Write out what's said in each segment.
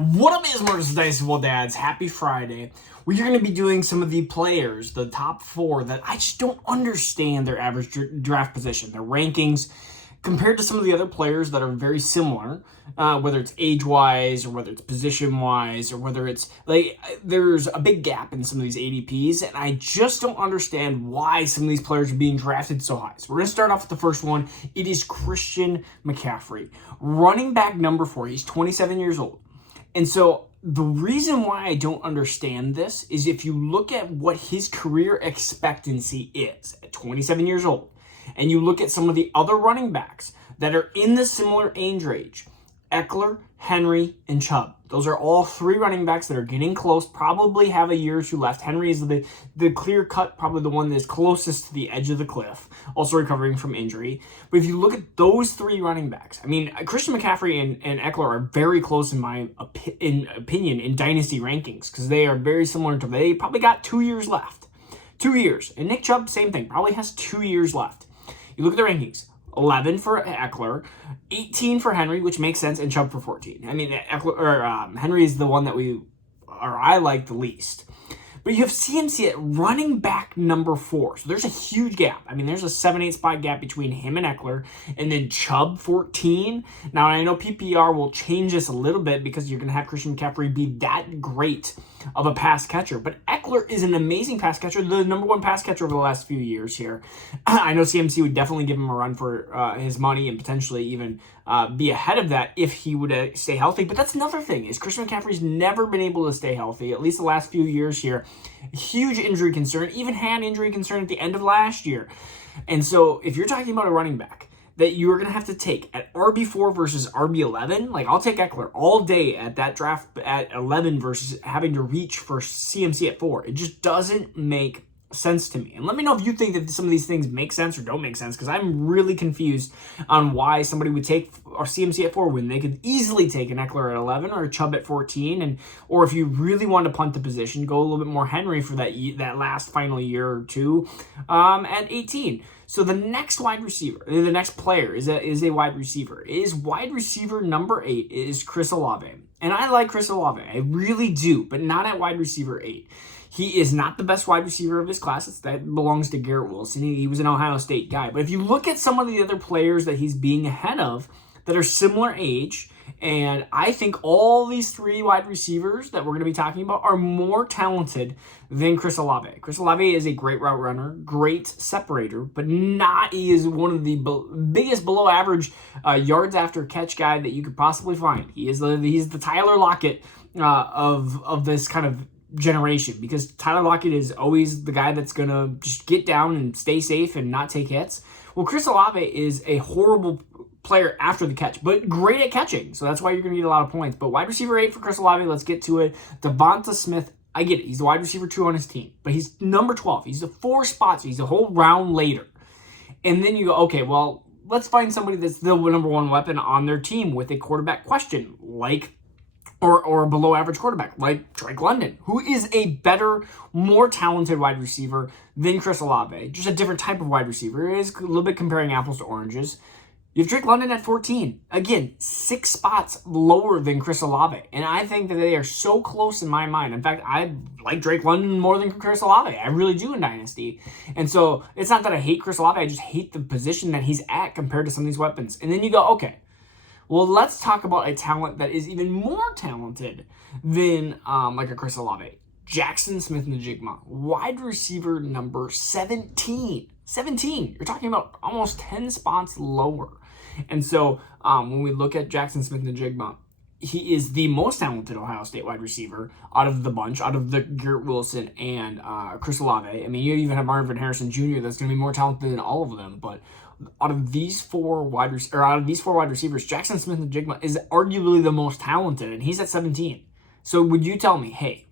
What up, is Marcus Dynasty Dads? Happy Friday. We're going to be doing some of the players, the top four, that I just don't understand their average draft position, their rankings, compared to some of the other players that are very similar, whether it's age-wise or whether it's position-wise or whether it's, there's a big gap in some of these ADPs, and I just don't understand why some of these players are being drafted so high. So we're going to start off with the first one. It is Christian McCaffrey. Running back number 4. He's 27 years old. And so the reason why I don't understand this is if you look at what his career expectancy is at 27 years old, and you look at some of the other running backs that are in the similar age range, Eckler, Henry, and Chubb. Those are all three running backs that are getting close, probably have a year or two left. Henry is the clear cut, probably the one that is closest to the edge of the cliff, also recovering from injury. But if you look at those three running backs, I mean, Christian McCaffrey and Eckler are very close in my opinion in dynasty rankings because they are very similar to, they probably got 2 years left. 2 years. And Nick Chubb, same thing, probably has 2 years left. You look at the rankings. 11 for Eckler, 18 for Henry, which makes sense, and Chubb for 14. I mean, Henry is the one that I like the least. But you have CMC at running back number 4. So there's a huge gap. I mean, there's a 7-8 spot gap between him and Eckler, and then Chubb 14. Now, I know PPR will change this a little bit because you're going to have Christian McCaffrey be that great of a pass catcher. But Eckler is an amazing pass catcher, the number 1 pass catcher over the last few years here. I know CMC would definitely give him a run for his money and potentially even be ahead of that if he would stay healthy. But that's another thing, is Christian McCaffrey's never been able to stay healthy, at least the last few years here. Huge injury concern, even had injury concern at the end of last year. And so if you're talking about a running back that you're going to have to take at RB4 versus RB11, like, I'll take Eckler all day at that draft at 11 versus having to reach for CMC at 4. It just doesn't make sense to me. And let me know if you think that some of these things make sense or don't make sense, because I'm really confused on why somebody would take or CMC at 4 when they could easily take an Eckler at 11 or a Chubb at 14, or if you really want to punt the position, go a little bit more Henry for that last final year or two at 18. So the next wide receiver, the next player is a wide receiver. Wide receiver number 8 is Chris Olave. And I like Chris Olave. I really do, but not at wide receiver 8. He is not the best wide receiver of his class. That belongs to Garrett Wilson. He was an Ohio State guy. But if you look at some of the other players that he's being ahead of that are similar age, and I think all these 3 wide receivers that we're going to be talking about are more talented than Chris Olave. Chris Olave is a great route runner, great separator, but he is one of the biggest below average yards after catch guy that you could possibly find. He's the Tyler Lockett of this kind of generation, because Tyler Lockett is always the guy that's going to just get down and stay safe and not take hits. Well, Chris Olave is a horrible player after the catch, but great at catching. So that's why you're going to get a lot of points. But wide receiver 8 for Chris Olave, let's get to it. Devonta Smith, I get it. He's the wide receiver 2 on his team, but he's number 12. He's the 4 spots. He's a whole round later. And then you go, okay, well, let's find somebody that's the number 1 weapon on their team with a quarterback question, like or a below average quarterback like Drake London, who is a better, more talented wide receiver than Chris Olave. Just a different type of wide receiver. It is a little bit comparing apples to oranges. You have Drake London at 14. Again, 6 spots lower than Chris Olave. And I think that they are so close in my mind. In fact, I like Drake London more than Chris Olave. I really do in Dynasty. And so it's not that I hate Chris Olave. I just hate the position that he's at compared to some of these weapons. And then you go, okay, well, let's talk about a talent that is even more talented than like a Chris Olave. Jackson Smith-Njigba, wide receiver number 17. 17. You're talking about almost 10 spots lower. And so when we look at Jackson Smith-Njigba, he is the most talented Ohio State wide receiver out of the bunch, out of the Garrett Wilson and Chris Olave. I mean, you even have Marvin Harrison Jr. that's going to be more talented than all of them, but out of these four wide receivers, Jackson Smith-Njigba is arguably the most talented, and he's at 17. So would you tell me, hey,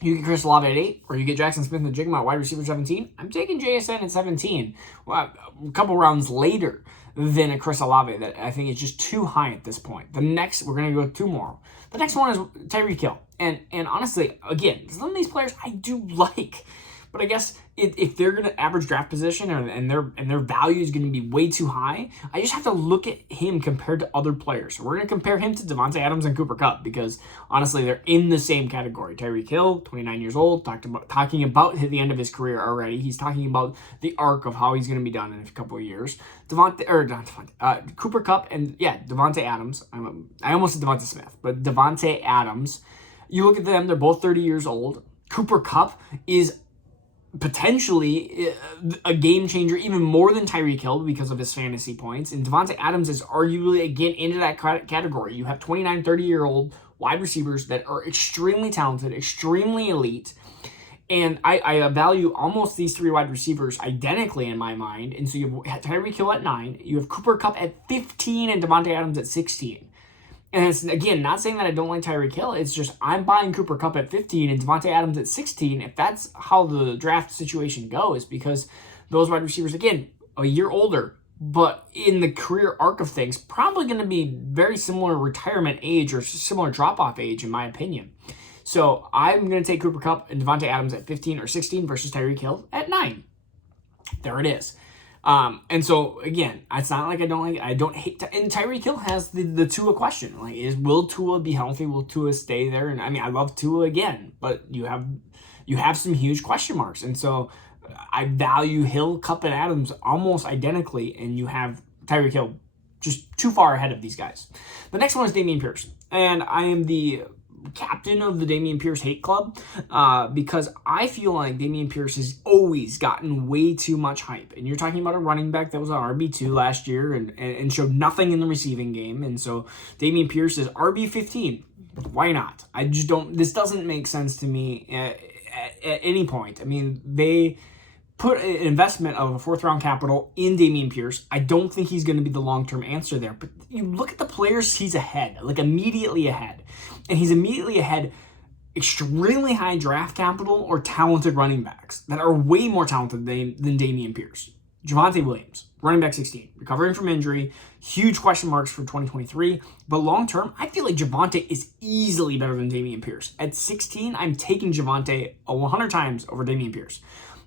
you get Chris Olave at 8, or you get Jackson Smith-Njigba at wide receiver 17? I'm taking JSN at 17, well, a couple rounds later than a Chris Olave that I think is just too high at this point. The next, we're going to go 2 more. The next one is Tyreek Hill. And honestly, again, some of these players I do like. But I guess if they're going to average draft position and their value is going to be way too high, I just have to look at him compared to other players. So we're going to compare him to Davante Adams and Cooper Kupp because honestly, they're in the same category. Tyreek Hill, 29 years old, talking about the end of his career already. He's talking about the arc of how he's going to be done in a couple of years. Cooper Kupp and Davante Adams. I almost said Devonta Smith, but Davante Adams. You look at them; they're both 30 years old. Cooper Kupp is potentially a game changer, even more than Tyreek Hill because of his fantasy points. And Davante Adams is arguably, again, into that category. You have 29, 30-year-old wide receivers that are extremely talented, extremely elite. And I value almost these three wide receivers identically in my mind. And so you have Tyreek Hill at 9, you have Cooper Kupp at 15, and Davante Adams at 16. And it's, again, not saying that I don't like Tyreek Hill. It's just I'm buying Cooper Kupp at 15 and Davante Adams at 16 if that's how the draft situation goes, because those wide receivers, again, a year older, but in the career arc of things, probably going to be very similar retirement age or similar drop-off age, in my opinion. So I'm going to take Cooper Kupp and Davante Adams at 15 or 16 versus Tyreek Hill at 9. There it is. And so again, it's not like I don't hate, and Tyreek Hill has the Tua question. Like, will Tua be healthy? Will Tua stay there? And I mean, I love Tua again, but you have some huge question marks. And so I value Hill, Kupp, and Adams almost identically, and you have Tyreek Hill just too far ahead of these guys. The next one is Dameon Pierce, and I am the captain of the Dameon Pierce hate club because I feel like Dameon Pierce has always gotten way too much hype. And you're talking about a running back that was an RB2 last year and showed nothing in the receiving game. And so Dameon Pierce is RB15. Why not? I just don't, this doesn't make sense to me at any point. I mean, they put an investment of a 4th-round capital in Dameon Pierce. I don't think he's going to be the long-term answer there. But you look at the players he's ahead, like immediately ahead. And he's immediately ahead extremely high draft capital or talented running backs that are way more talented than Dameon Pierce. Javonte Williams, running back 16, recovering from injury, huge question marks for 2023. But long-term, I feel like Javonte is easily better than Dameon Pierce. At 16, I'm taking Javonte 100 times over Dameon Pierce.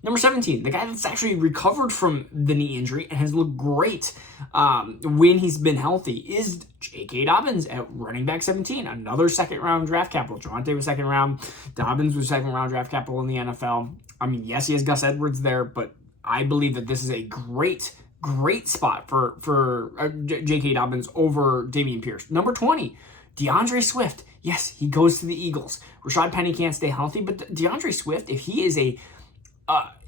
Number 17, the guy that's actually recovered from the knee injury and has looked great when he's been healthy, is J.K. Dobbins at running back 17, another 2nd-round draft capital. Javonte was 2nd round. Dobbins was 2nd-round draft capital in the NFL. I mean, yes, he has Gus Edwards there, but I believe that this is a great spot for J.K. Dobbins over Dameon Pierce. Number 20, DeAndre Swift. Yes, he goes to the Eagles. Rashad Penny can't stay healthy, but DeAndre Swift, if he is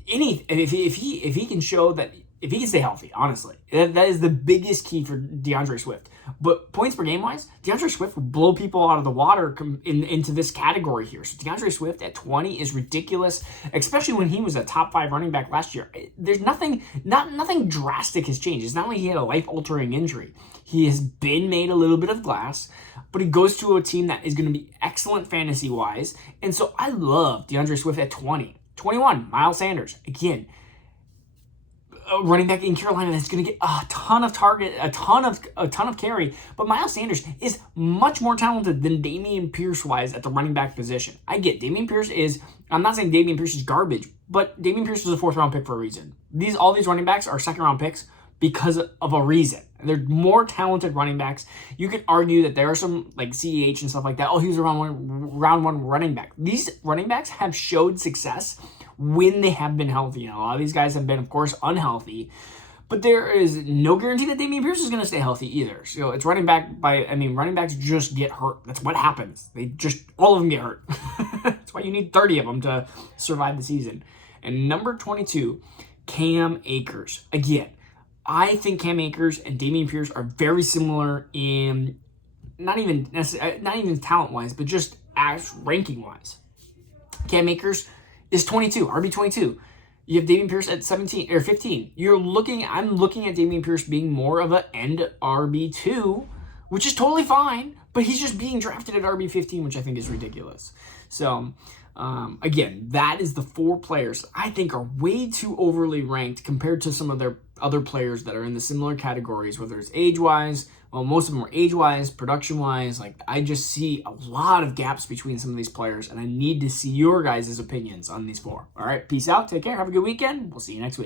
if he can show that, if he can stay healthy, honestly, that is the biggest key for DeAndre Swift. But points per game wise, DeAndre Swift will blow people out of the water into this category here. So DeAndre Swift at 20 is ridiculous, especially when he was a top 5 running back last year. There's nothing drastic has changed. It's not like he had a life-altering injury. He has been made a little bit of glass, but he goes to a team that is going to be excellent fantasy-wise. And so I love DeAndre Swift at 20. 21, Miles Sanders. Again, a running back in Carolina that's going to get a ton of target, a ton of carry. But Miles Sanders is much more talented than Dameon Pierce-wise at the running back position. I get Dameon Pierce is, I'm not saying Dameon Pierce is garbage, but Dameon Pierce was a 4th-round pick for a reason. All these running backs are 2nd-round picks because of a reason. They're more talented running backs. You could argue that there are some like CEH and stuff like that. Oh, he was a round one running back. These running backs have showed success when they have been healthy. And a lot of these guys have been, of course, unhealthy. But there is no guarantee that Dameon Pierce is going to stay healthy either. So it's running backs just get hurt. That's what happens. All of them get hurt. That's why you need 30 of them to survive the season. And number 22, Cam Akers. Again, I think Cam Akers and Dameon Pierce are very similar in not even talent-wise, but just as ranking-wise. Cam Akers is 22, RB22. You have Dameon Pierce at 17 or 15. I'm looking at Dameon Pierce being more of an end RB2, which is totally fine, but he's just being drafted at RB15, which I think is ridiculous. So, again, that is the 4 players I think are way too overly ranked compared to some of their other players that are in the similar categories, whether it's age-wise, well, most of them are age-wise, production-wise. Like, I just see a lot of gaps between some of these players, and I need to see your guys' opinions on these 4. All right, peace out. Take care. Have a good weekend. We'll see you next week.